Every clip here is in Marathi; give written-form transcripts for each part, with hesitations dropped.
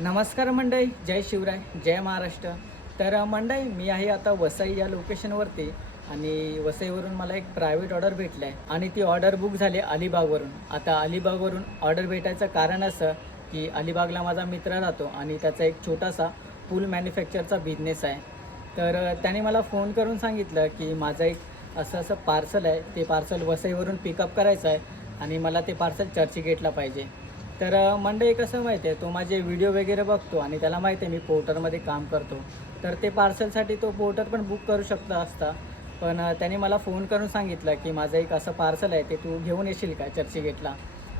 नमस्कार मंडळी, जय शिवराय, जय महाराष्ट्र. तर मंडळी, मी आहे आता वसई या लोकेशनवरती आणि वसईवरून मला एक प्रायव्हेट ऑर्डर भेटलं आहे आणि ती ऑर्डर बुक झाली अलिबागवरून. आता अलिबागवरून ऑर्डर भेटायचं कारण असं की अलिबागला माझा मित्र राहतो आणि त्याचा एक छोटासा पूल मॅन्युफॅक्चरचा बिझनेस आहे. तर त्याने मला फोन करून सांगितलं की माझं एक असं पार्सल आहे, ते पार्सल वसईवरून पिकअप करायचं आहे आणि मला ते पार्सल चर्चगेटला पाहिजे. तर मंडळी, कसं माहिती आहे, तो माझे व्हिडिओ वगैरे बघतो आणि त्याला माहिती आहे मी पोर्टरमध्ये काम करतो. तर ते पार्सलसाठी तो पोर्टर पण बुक करू शकता असता. पण त्याने मला फोन करून सांगितलं की माझं एक असं पार्सल आहे, ते तू घेऊन येशील का चर्चगेटला.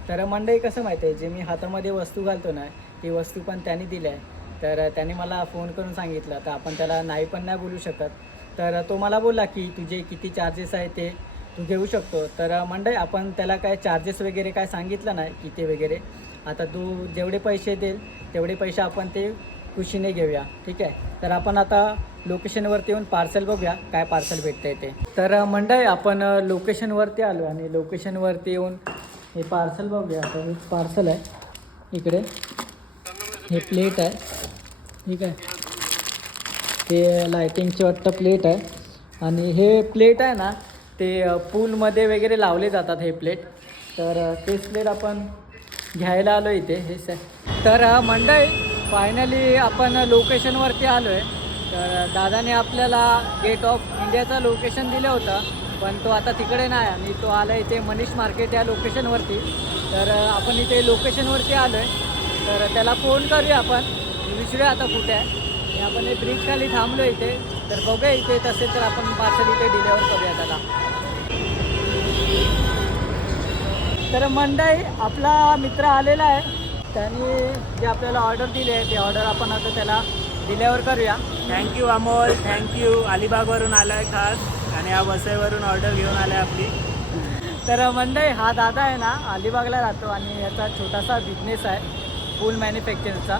तर मंडळी, कसं माहिती आहे, जे मी हातामध्ये वस्तू घालतो ना, ती वस्तू पण त्याने दिली आहे. तर त्याने मला फोन करून सांगितलं, तर आपण त्याला नाही पण नाही बोलू शकत. तर तो मला बोलला की तुझे किती चार्जेस आहे ते तू घेऊ शकतो. तर मंडळी, आपण त्याला काय चार्जेस वगैरे काय सांगितलं नाही किती वगैरे. आता तू जेवढे पैसे देईल तेवढे पैसे आपण ते खुशीने घेऊया, ठीक आहे. तर आपण आता लोकेशनवरती येऊन पार्सल बघूया काय पार्सल भेटतं आहे ते. तर मंडळी, आपण लोकेशनवरती आलो आणि लोकेशनवरती येऊन हे पार्सल बघूया. आता हे पार्सल आहे इकडे, हे प्लेट आहे, ठीक आहे. ते लायटिंगची वाटतं प्लेट आहे आणि हे प्लेट आहे ना, ते पूलमध्ये वगैरे लावले जातात हे प्लेट. तर तेच प्लेट आपण घ्यायला आलो इथे हेच आहे. तर मंडळी, फायनली आपण लोकेशनवरती आलो आहे. तर दादाने आपल्याला गेट ऑफ इंडियाचं लोकेशन दिलं होतं, पण तो आता तिकडे नाही आणि तो आला इथे मनीष मार्केट या लोकेशनवरती. तर आपण इथे लोकेशनवरती आलो आहे. तर त्याला फोन करूया, आपण विचारूया आता कुठे आहे. आणि आपण हे ब्रिज खाली थांबलो इथे. तर बघूया इथे असेल तर आपण पार्सल इथे डिलेवर करूया त्याला. तर मंडळी, आपला मित्र आलेला आहे. त्यांनी जे आपल्याला ऑर्डर दिली आहे ते ऑर्डर आपण आता त्याला डिलेवर करूया. Thank you Amol, thank you. अलिबागवरून आला आहे खास आणि या वसईवरून ऑर्डर घेऊन आला आहे आपली. तर मंडळी, हा दादा आहे ना, अलिबागला राहतो आणि याचा छोटासा बिझनेस आहे पूल मॅन्युफॅक्चरचा.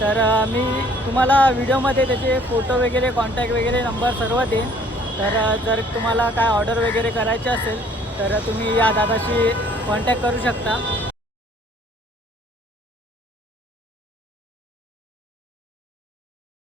तर मी तुम्हाला व्हिडिओमध्ये त्याचे फोटो वगैरे, कॉन्टॅक्ट वगैरे, नंबर सर्व देईन. तर जर तुम्हाला काय ऑर्डर वगैरे करायची असेल तर तुम्ही या दादाशी कॉन्टॅक्ट करू शकता.